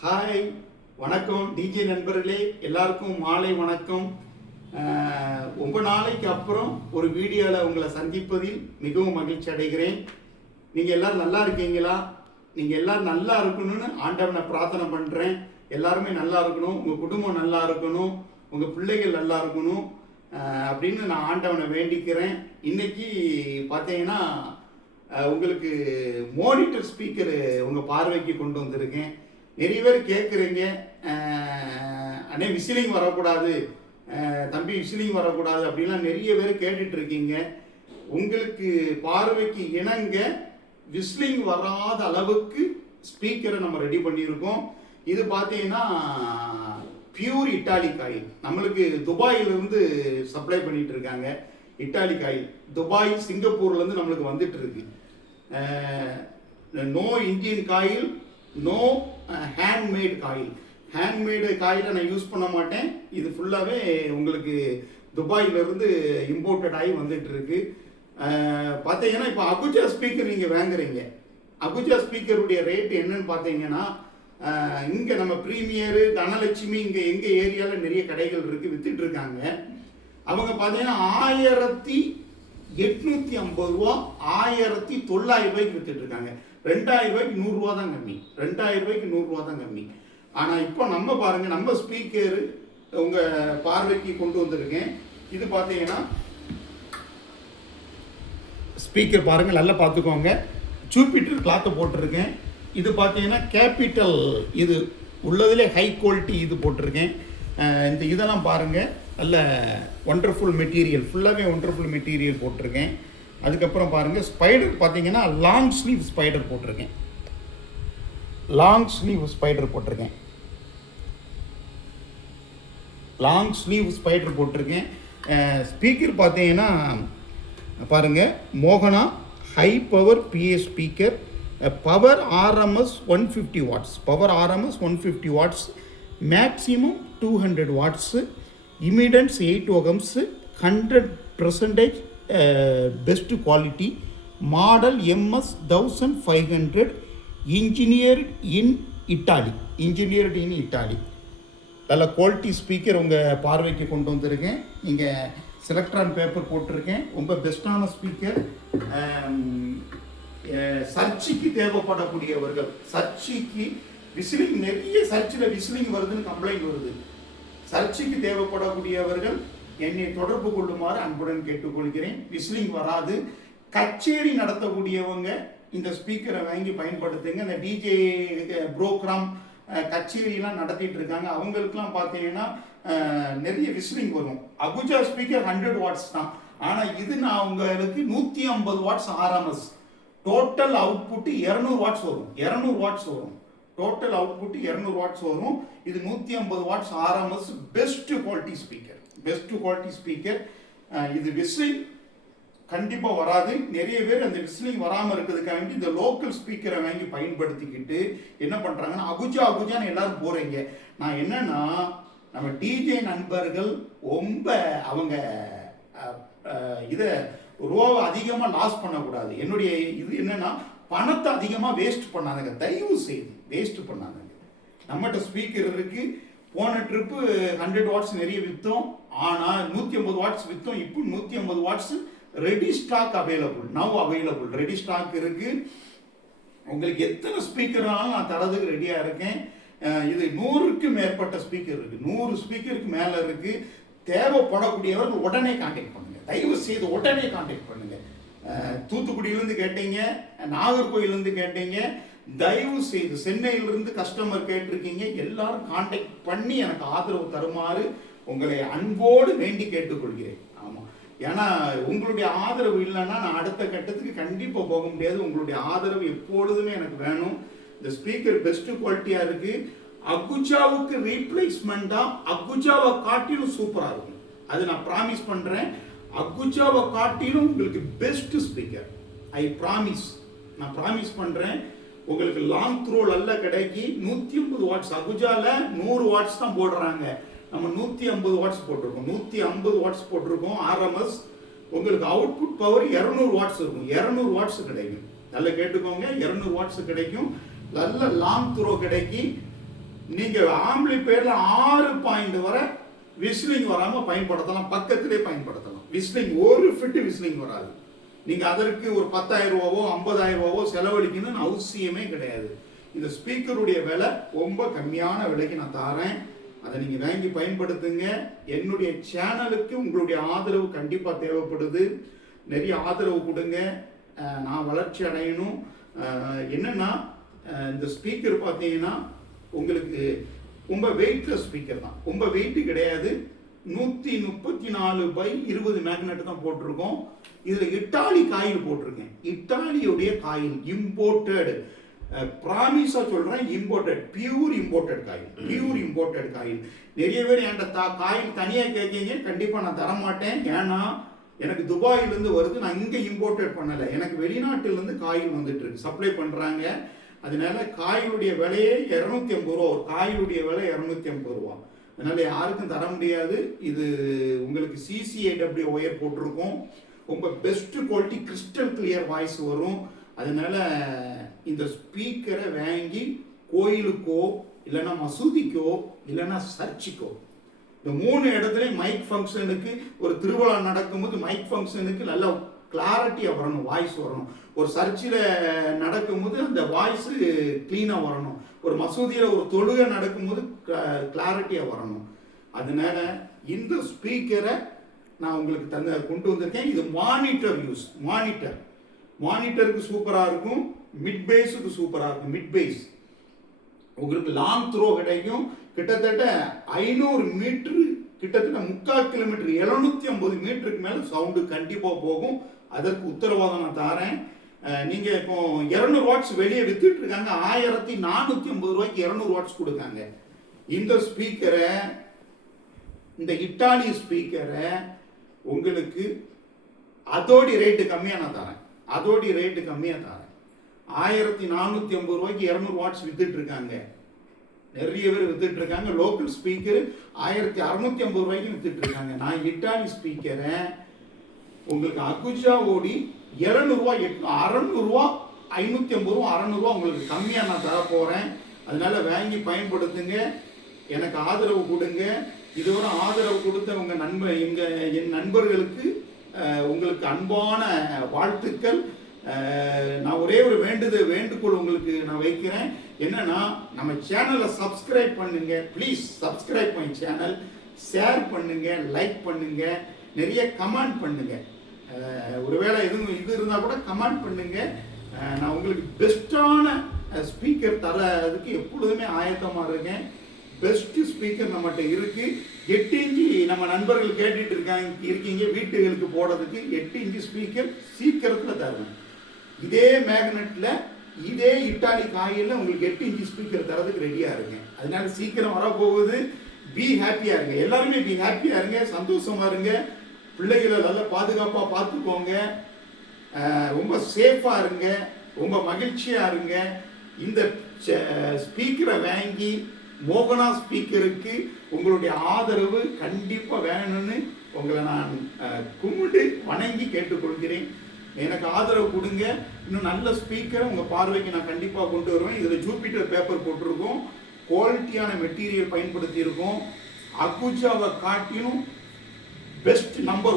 Hi, வணக்கம் DJ நண்பர்களே, எல்லாருக்கும் மாலை வணக்கம். ரொம்ப நாளைக்கு அப்புறம் ஒரு வீடியோவில் உங்களை சந்திப்பதில் மிகவும் மகிழ்ச்சி அடைகிறேன். நீங்கள் எல்லோரும் நல்லா இருக்கீங்களா? நீங்கள் எல்லோரும் நல்லா இருக்கணும்னு ஆண்டவனை பிரார்த்தனை பண்ணுறேன். எல்லாருமே நல்லா இருக்கணும், உங்கள் குடும்பம் நல்லா இருக்கணும், உங்கள் பிள்ளைகள் நல்லா இருக்கணும் அப்படின்னு நான் ஆண்டவனை வேண்டிக்கிறேன். இன்னைக்கு பார்த்தீங்கன்னா உங்களுக்கு மானிட்டர் ஸ்பீக்கர் உங்கள் பார்வைக்கு கொண்டு வந்திருக்கேன். நிறைய பேர் கேட்குறீங்க, அண்ணே விசிலிங் வரக்கூடாது, தம்பி விசிலிங் வரக்கூடாது அப்படின்லாம் நிறைய பேர் கேட்டுட்டு இருக்கீங்க. உங்களுக்கு பார்வைக்கு இணங்க விசிலிங் வராத அளவுக்கு ஸ்பீக்கரை நம்ம ரெடி பண்ணியிருக்கோம். இது பார்த்தீங்கன்னா பியூர் இட்டாலிக் ஆயில், நம்மளுக்கு துபாயிலிருந்து சப்ளை பண்ணிட்டு இருக்காங்க. இட்டாலிக் ஆயில் துபாய் சிங்கப்பூர்லேருந்து நம்மளுக்கு வந்துட்டு இருக்கு. No Indian coil, no handmade coil. Handmade காயிலை நான் யூஸ் பண்ண மாட்டேன். இது ஃபுல்லாகவே உங்களுக்கு துபாயிலிருந்து இம்போர்ட்டட் ஆகி வந்துட்டு இருக்கு. பார்த்தீங்கன்னா இப்போ அகுஜா ஸ்பீக்கர் நீங்கள் வாங்குறீங்க. அகுஜா ஸ்பீக்கருடைய ரேட் என்னன்னு பார்த்தீங்கன்னா, இங்கே நம்ம ப்ரீமியரு, தனலட்சுமி, இங்கே எங்கள் ஏரியாவில் நிறைய கடைகள் இருக்குது, வித்துட்டு இருக்காங்க. அவங்க பார்த்தீங்கன்னா 1850 ரூபா, 1900 ரூபாய்க்கு வித்துட்டு இருக்காங்க. 2000 ரூபாய்க்கு 100 ரூபா தான் கம்மி. 2000 ரூபாய்க்கு 100 ரூபா தான் கம்மி. ஆனால் இப்போ நம்ம பாருங்க, நம்ம ஸ்பீக்கர் உங்க பார்வைக்கு கொண்டு வந்திருக்கேன். இது பார்த்தீங்கன்னா ஸ்பீக்கர் பாருங்க, நல்லா பார்த்துக்கோங்க. ஜூபிட்டர் கிளாத்தை போட்டிருக்கேன். இது பார்த்தீங்கன்னா கேபிட்டல், இது உள்ளதுலே ஹை குவாலிட்டி இது போட்டிருக்கேன். இந்த இதெல்லாம் பாருங்க, நல்ல ஒண்டர்ஃபுல் மெட்டீரியல், ஃபுல்லாகவே ஒண்டர்ஃபுல் மெட்டீரியல் போட்டிருக்கேன். அதுக்கப்புறம் பாருங்கள், ஸ்பைடர் பார்த்தீங்கன்னா லாங் ஸ்லீவ் ஸ்பைடர் போட்டிருக்கேன். லாங் ஸ்லீவ் ஸ்பைடர் போட்டிருக்கேன். லாங் ஸ்லீவ் ஸ்பைடர் போட்டிருக்கேன். ஸ்பீக்கர் பார்த்தீங்கன்னா பாருங்கள், மோகனா high power PA speaker, power RMS 150 watts, power RMS 150 watts, maximum 200 watts, impedance 8 ohms, 100% best quality, model MS 1500, engineered in Italy, engineered in Italy. நல்ல quality speaker உங்கள் பார்வைக்கு கொண்டு வந்திருக்கேன். இங்கே செலக்ட்ரான் பேப்பர் போட்டிருக்கேன். ரொம்ப பெஸ்ட்டான ஸ்பீக்கர். சர்ச்சுக்கு தேவைப்படக்கூடியவர்கள், சர்ச்சுக்கு விசிலிங், நிறைய சர்ச்சில் விசிலிங் வருதுன்னு கம்ப்ளைண்ட் வருது. சர்ச்சுக்கு தேவைப்படக்கூடியவர்கள் என்னை தொடர்பு கொள்ளுமாறு அன்புடன் கேட்டுக்கொள்கிறேன். விசிலிங் வராது. கச்சேரி நடத்தக்கூடியவங்க இந்த ஸ்பீக்கரை வாங்கி பயன்படுத்துங்க. இந்த டிஜே ப்ரோக்ராம் கச்சேரிலாம் நடத்திட்டு இருக்காங்க, அவங்களுக்குலாம் பார்த்தீங்கன்னா நிறைய விசிலிங் வரும். அகுஜா ஸ்பீக்கர் 100 வாட்ஸ் தான், ஆனால் இது நான் உங்களுக்கு 150 watts RMS. Total output 200 watts வரும். 200 வாட்ஸ் வரும். டோட்டல் அவுட்புட் 200 வாட்ஸ் வரும். இது 150 watts RMS. Best quality speaker, best quality speaker. இது விசிலிங் கண்டிப்பாக வராது. நிறைய பேர் அந்த விசிலிங் வராமல் இருக்கிறதுக்காக இந்த லோக்கல் ஸ்பீக்கரை வாங்கி பயன்படுத்திக்கிட்டு என்ன பண்ணுறாங்கன்னா, அகுஜான்னு எல்லாரும் போகிறீங்க. நான் என்னன்னா, நம்ம டிஜே நண்பர்கள் ரொம்ப அவங்க இதை ரூபாவை அதிகமாக லாஸ் பண்ணக்கூடாது. என்னுடைய இது என்னன்னா, பணத்தை அதிகமாக வேஸ்ட் பண்ணாதுங்க, தயவு செய்து வேஸ்ட் பண்ணாதுங்க. நம்மகிட்ட ஸ்பீக்கர் இருக்கு. போன ட்ரிப்பு 100 வாட்ஸ் நிறைய விற்றோம், ஆனால் 150 வாட்ஸ் விற்றோம். இப்போ 150 watts ready stock available, now available, ready stock இருக்கு. உங்களுக்கு எத்தனை ஸ்பீக்கர்னாலும் நான் தரதுக்கு ரெடியாக இருக்கேன். இது 100க்கு மேற்பட்ட ஸ்பீக்கர் இருக்கு, 100 ஸ்பீக்கருக்கு மேலே இருக்கு. தேவைப்படக்கூடியவர்கள் உடனே கான்டாக்ட் பண்ணுங்க, தயவு செய்து உடனே கான்டாக்ட் பண்ணுங்க. தூத்துக்குடியிலேருந்து கேட்டீங்க, நாகர்கோயிலேருந்து கேட்டீங்க, தயவு செய்து சென்னையிலிருந்து கஸ்டமர் கேட்டிருக்கீங்க. எல்லாரும் கான்டாக்ட் பண்ணி எனக்கு ஆதரவு தருமாறு உங்களை அன்போடு வேண்டி கேட்டுக்கொள்கிறேன். ஆமாம், ஏன்னா உங்களுடைய ஆதரவு இல்லைன்னா நான் அடுத்த கட்டத்துக்கு கண்டிப்பாக போக முடியாது. உங்களுடைய ஆதரவு எப்பொழுதுமே எனக்கு வேணும். இந்த ஸ்பீக்கர் பெஸ்ட் குவாலிட்டியாக இருக்கு. அகுஜாவுக்கு ரீப்ளேஸ்மெண்ட்டாக அகுஜாவை காட்டிலும் சூப்பராக இருக்கும், அது நான் ப்ராமிஸ் பண்ணுறேன். அகுஜாவை காட்டிலும் உங்களுக்கு பெஸ்ட் ஸ்பீக்கர், ஐ ப்ராமிஸ், நான் ப்ராமிஸ் பண்ணுறேன். உங்களுக்கு லாங் த்ரோ நல்ல கிடைக்கி. 150 வாட்ஸ், அகுஜால 100 வாட்ஸ் தான் போடுறாங்க, நம்ம 150 வாட்ஸ் போட்டிருக்கோம். 150 வாட்ஸ் போட்டிருக்கோம் ஆர்எம்எஸ். உங்களுக்கு அவுட்புட் பவர் 200 வாட்ஸ் இருக்கும். 200 வாட்ஸ் கிடைக்கும். நல்லா கேட்டுக்கோங்க, 200 வாட்ஸ் கிடைக்கும். நல்ல லாங் த்ரோ கிடைக்கி. நீங்க ஆம்பிளிஃபையர்ல 6 பாயிண்ட் வரை விஸ்லிங் வராம பயன்படுத்தலாம், பக்கத்திலே பயன்படுத்தலாம். விஸ்லிங் ஒரு ஃபிட் விஸ்லிங் வராது. நீங்க அதற்கு ஒரு 10,000 ரூபாவோ 50,000 ரூபாவோ செலவழிக்கணும்னு அவசியமே கிடையாது. இந்த ஸ்பீக்கருடைய விலை ரொம்ப கம்மியான விலைக்கு நான் தாரேன். அதை நீங்க வாங்கி பயன்படுத்துங்க. என்னுடைய சேனலுக்கு உங்களுடைய ஆதரவு கண்டிப்பா தேவைப்படுது. நிறைய ஆதரவு கொடுங்க, நான் வளர்ச்சி அடையணும். என்னன்னா இந்த ஸ்பீக்கர் பார்த்தீங்கன்னா உங்களுக்கு ரொம்ப வெயிட்லெஸ் ஸ்பீக்கர் தான், ரொம்ப வெயிட் கிடையாது. 134/20 மேக்னெட் தான் போட்டிருக்கோம். இதுல இட்டாலி காயில் போட்டிருக்கேன். இட்டாலியுடைய காயில், இம்போர்ட்டட், ப்ராமிஸா சொல்றேன், imported, pure imported coil, pure imported coil. நிறைய பேர் என்கிட்ட காயில் தனியா கேட்கீங்க, கண்டிப்பா நான் தர மாட்டேன். ஏன்னா எனக்கு துபாயிலிருந்து வருது, நான் இங்க இம்போர்ட்டட் பண்ணல, எனக்கு வெளிநாட்டிலிருந்து காயில் வந்துட்டு இருக்கு, சப்ளை பண்றாங்க. அதனால காயிலுடைய விலையே 250 ரூபா, ஒரு காயிலுடைய விலை 250 ரூபா. அதனால யாருக்கும் தர முடியாது. இது உங்களுக்கு CCAW ஒயர் போட்டிருக்கோம். ரொம்ப best quality, crystal clear voice வரும். அதனால இந்த ஸ்பீக்கரை வாங்கி கோயிலுக்கோ இல்லைன்னா மசூதிக்கோ இல்லைன்னா சர்ச்சுக்கோ, இந்த 3 இடத்துலையும் மைக் ஃபங்க்ஷனுக்கு, ஒரு திருவிழா நடக்கும்போது மைக் ஃபங்க்ஷனுக்கு நல்லா கிளாரிட்டியாக வரணும், வாய்ஸ் வரணும். ஒரு சர்ச்சில் நடக்கும்போது அந்த வாய்ஸ் கிளீனாக வரணும். ஒரு மசூதியில் ஒரு தொழுகை நடக்கும்போது கிளாரிட்டியாக வரணும். அதனால இந்த ஸ்பீக்கரை நான் உங்களுக்கு கொண்டு வந்திருக்கேன். இது மானிட்டர் யூஸ், மானிட்டருக்கு சூப்பராக இருக்கும், மிட் பேஸுக்கு சூப்பராக இருக்கும். மிட் பேஸ் உங்களுக்கு லாங் த்ரோ கிடைக்கும். கிட்டத்தட்ட 500 மீட்டரு, கிட்டத்தட்ட 3/4 கிலோமீட்டர், 750 மீட்டருக்கு மேலே சவுண்டு கண்டிப்பாக போகும். அதற்கு உத்தரவாதம் நான் தாரேன். நீங்க இப்போ 200 வாட்ஸ் வெளியே வித்துட்டு இருக்காங்க, 1450 ரூபாய்க்கு 200 வாட்ஸ் கொடுக்காங்க. இந்த ஸ்பீக்கரை, இந்த இட்டாலி ஸ்பீக்கரை உங்களுக்கு அதோடி ரேட்டு கம்மியாக நான் தரேன், அதோடி ரேட்டு கம்மியாக தரேன். 1450 ரூபாய்க்கு 200 வாட்ஸ் வித்துட்டு இருக்காங்க, நிறைய பேர் வித்துட்டு இருக்காங்க. லோக்கல் ஸ்பீக்கர் 1650 ரூபாய்க்கு வித்துட்டு இருக்காங்க. நான் இட்டாலி ஸ்பீக்கரை உங்களுக்கு அகுஜா ஓடி 700 ரூபாய், 600 ரூபா, 550 ரூபா, 600 ரூபா உங்களுக்கு கம்மியாக நான் தர போறேன். அதனால வாங்கி பயன்படுத்துங்க, எனக்கு ஆதரவு கொடுங்க. இதுவரை ஆதரவு கொடுத்த உங்க என் நண்பர்களுக்கு உங்களுக்கு அன்பான வாழ்த்துக்கள். நான் ஒரே ஒரு வேண்டுகோள் உங்களுக்கு நான் வைக்கிறேன். என்னன்னா, நம்ம சேனலை சப்ஸ்கிரைப் பண்ணுங்க, please subscribe my channel, share பண்ணுங்க, லைக் பண்ணுங்க, நிறைய கமெண்ட் பண்ணுங்க. ஒருவேளை இது இருந்தால் கூட கமெண்ட் பண்ணுங்க. நான் உங்களுக்கு பெஸ்டான ஸ்பீக்கர் தரதுக்கு எப்பொழுதுமே ஆயத்தமாக இருக்கேன். பெஸ்ட் ஸ்பீக்கர் நம்மகிட்ட இருக்கு. 8 இன்ச்சு நம்ம நண்பர்கள் கேட்டுட்டு இருக்கீங்க வீட்டுகளுக்கு போடுறதுக்கு. 8 இன்ச்சு ஸ்பீக்கர் சீக்கிரத்தில் தருவேன். இதே மேக்னெட்ல, இதே இட்டாலி காயில்ல உங்களுக்கு 8 இன்ச்சு ஸ்பீக்கர் தரதுக்கு ரெடியா இருக்கேன். அதனால சீக்கிரம் வரப்போகுது. பி ஹாப்பியா இருங்க, எல்லாருமே பி ஹாப்பியா இருங்க, சந்தோஷமா இருங்க. பிள்ளைகளை நல்லா பாதுகாப்பா பார்த்துக்கோங்க, ரொம்ப சேஃபா இருங்க, ரொம்ப மகிழ்ச்சியா இருங்க. இந்த ஸ்பீக்கரை வாங்கி மோகனா ஸ்பீக்கருக்கு உங்களுடைய ஆதரவு கண்டிப்பா வேணும்னு உங்களை நான் கும்பிட்டு வணங்கி கேட்டுக்கொள்கிறேன். எனக்கு ஆதரவு கொடுங்க. இன்னும் நல்ல ஸ்பீக்கரை உங்க பார்வைக்கு நான் கண்டிப்பா கொண்டு வருவேன். இதுல ஜூபிட்டர் பேப்பர் போட்டிருக்கோம், குவாலிட்டியான மெட்டீரியல் பயன்படுத்தி இருக்கோம். அகுஜாவை காட்டிலும் பெஸ்ட் நம்பர்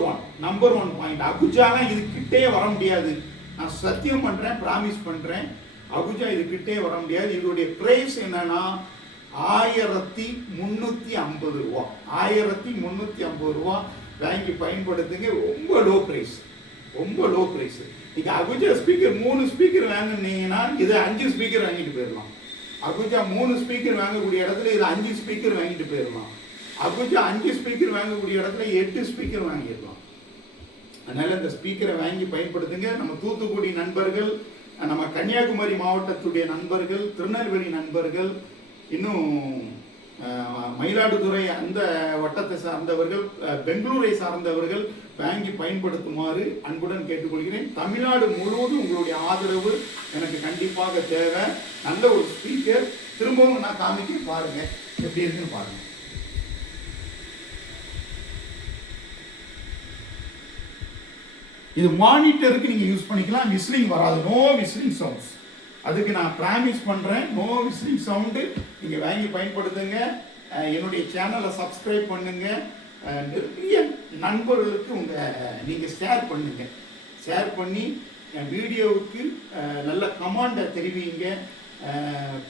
ஒன் பாயிண்ட். அகுஜாலாம் இது கிட்டே வர முடியாது, நான் சத்தியம் பண்றேன், பிராமிஸ் பண்றேன். அகுஜா இது கிட்டே வர முடியாது. இதோடைய பிரைஸ் என்னன்னா 1350 ரூபா, 1350 ரூபா. வாங்கி பயன்படுத்துங்க. ரொம்ப லோ பிரைஸ், ரொம்ப லோ பிரைஸ். நீங்க அகுஜா ஸ்பீக்கர் 3 ஸ்பீக்கர் வாங்கினீங்கன்னா இது 5 ஸ்பீக்கர் வாங்கிட்டு போயிடலாம். அகுஜா 3 ஸ்பீக்கர் வாங்கக்கூடிய இடத்துல இது 5 ஸ்பீக்கர் வாங்கிட்டு போயிடலாம். அகுஜா 5 ஸ்பீக்கர் வாங்கக்கூடிய இடத்துல 8 ஸ்பீக்கர் வாங்கிடலாம். அதனால இந்த ஸ்பீக்கரை வாங்கி பயன்படுத்துங்க. நம்ம தூத்துக்குடி நண்பர்கள், நம்ம கன்னியாகுமரி மாவட்டத்துடைய நண்பர்கள், திருநெல்வேலி நண்பர்கள், இன்னும் மயிலாடுதுறை அந்த வட்டத்தை சார்ந்தவர்கள், பெங்களூரை சார்ந்தவர்கள் வாங்கி பயன்படுத்துமாறு அன்புடன் கேட்டுக்கொள்கிறேன். தமிழ்நாடு முழுவதும் உங்களுடைய ஆதரவு எனக்கு கண்டிப்பாக தேவை. நல்ல ஒரு ஸ்பீக்கர் திரும்பவும் நான் காமிக்க பாருங்க, எப்படி இருக்குன்னு பாருங்க. இது மானிட்டருக்கு நீங்க யூஸ் பண்ணிக்கலாம். விஸ்லிங் வராது, நோ விஸ்லிங் சவுண்ட்ஸ். அதுக்கு நான் ப்ராமிஸ் பண்ணுறேன், நோ விசிலிங் சவுண்டு நீங்கள் வாங்கி பயன்படுத்துங்க. என்னுடைய சேனலை சப்ஸ்கிரைப் பண்ணுங்க. நிறைய நண்பர்களுக்கு நீங்கள் ஷேர் பண்ணி என் வீடியோவுக்கு நல்ல கமெண்டை தெரிவிங்க.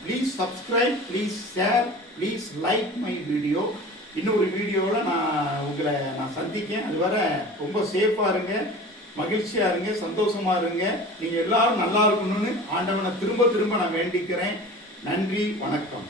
Please subscribe, please share, please like my video. இன்னொரு வீடியோவில் உங்களை சந்திக்கேன். அது வரை ரொம்ப சேஃபாக இருங்க, மகிழ்ச்சியாக இருங்க, சந்தோஷமாக இருங்க. நீங்கள் எல்லாரும் நல்லா இருக்கணும்னு ஆண்டவனை திரும்ப நான் வேண்டிக்கிறேன். நன்றி, வணக்கம்.